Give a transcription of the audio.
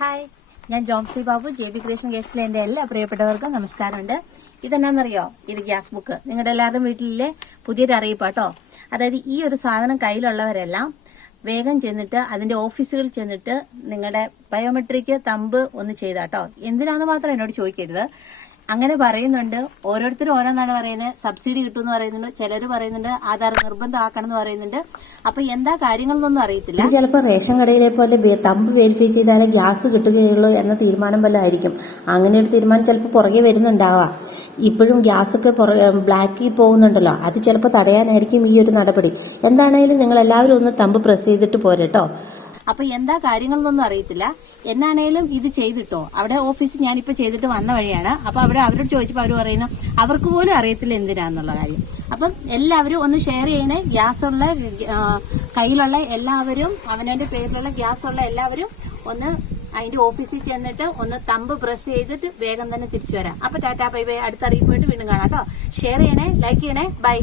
Hi. ഞാൻ Jomsy Babu J B ക്രിയേഷൻ ഗേസിലെ എന്റെ എല്ലാ പ്രിയപ്പെട്ടവർക്കും നമസ്കാരമുണ്ട്. ഇതെന്നാന്നറിയോ? ഇത് ഗ്യാസ് ബുക്ക്. നിങ്ങളുടെ എല്ലാവരുടെയും വീട്ടിലെ പുതിയൊരു അറിയിപ്പാട്ടോ. അതായത് ഈ ഒരു സാധനം കയ്യിലുള്ളവരെല്ലാം വേഗം ചെന്നിട്ട് അതിന്റെ ഓഫീസുകളിൽ ചെന്നിട്ട് നിങ്ങളുടെ ബയോമെട്രിക് തമ്പ് ഒന്ന് ചെയ്താട്ടോ. എന്തിനാന്ന് മാത്രം എന്നോട് ചോദിക്കരുത്. അങ്ങനെ പറയുന്നുണ്ട്. ഓരോരുത്തരും ഓരോന്നാണ് പറയുന്നത്. സബ്സിഡി കിട്ടുമെന്ന് പറയുന്നുണ്ട്. ചിലർ പറയുന്നുണ്ട് ആധാർ നിർബന്ധമാക്കണം എന്ന് പറയുന്നുണ്ട്. അപ്പൊ എന്താ കാര്യങ്ങളൊന്നും അറിയത്തില്ല. ചിലപ്പോൾ റേഷൻ കടയിലെ പോലെ തമ്പ് വെരിഫൈ ചെയ്താലേ ഗ്യാസ് കിട്ടുകയുള്ളൂ എന്ന തീരുമാനം വല്ലതും ആയിരിക്കും. അങ്ങനെ ഒരു തീരുമാനം ചിലപ്പോൾ പുറകെ വരുന്നുണ്ടാവാം. ഇപ്പോഴും ഗ്യാസ് ഒക്കെ ബ്ലാക്കിൽ പോകുന്നുണ്ടല്ലോ. അത് ചിലപ്പോൾ തടയാനായിരിക്കും ഈ ഒരു നടപടി. എന്താണേലും നിങ്ങൾ എല്ലാവരും ഒന്ന് തമ്പ് പ്രസ് ചെയ്തിട്ട് പോരട്ടോ. അപ്പൊ എന്താ കാര്യങ്ങളെന്നൊന്നും അറിയത്തില്ല. എന്നാണേലും ഇത് ചെയ്തിട്ടോ? അവിടെ ഓഫീസിൽ ഞാനിപ്പോ ചെയ്തിട്ട് വന്ന വഴിയാണ്. അപ്പൊ അവിടെ അവരോട് ചോദിച്ചപ്പോൾ അവർ പറയുന്നു അവർക്ക് പോലും അറിയത്തില്ല എന്തിനാന്നുള്ള കാര്യം. അപ്പം എല്ലാവരും ഒന്ന് ഷെയർ ചെയ്യണേ. ഗ്യാസ് ഉള്ള ആ, കയ്യിലുള്ള എല്ലാവരും അവനവന്റെ പേരിലുള്ള ഗ്യാസ് ഉള്ള എല്ലാവരും ഒന്ന് അതിന്റെ ഓഫീസിൽ ചെന്നിട്ട് ഒന്ന് തമ്പ് പ്രസ് ചെയ്തിട്ട് വേഗം തന്നെ തിരിച്ചു വരാം. അപ്പൊ ടാറ്റാ ബൈ ബൈ. അടുത്ത അറിയിപ്പായിട്ട് വീണ്ടും കാണാം കേട്ടോ. ഷെയർ ചെയ്യണേ ലൈക്ക് ചെയ്യണേ. ബൈ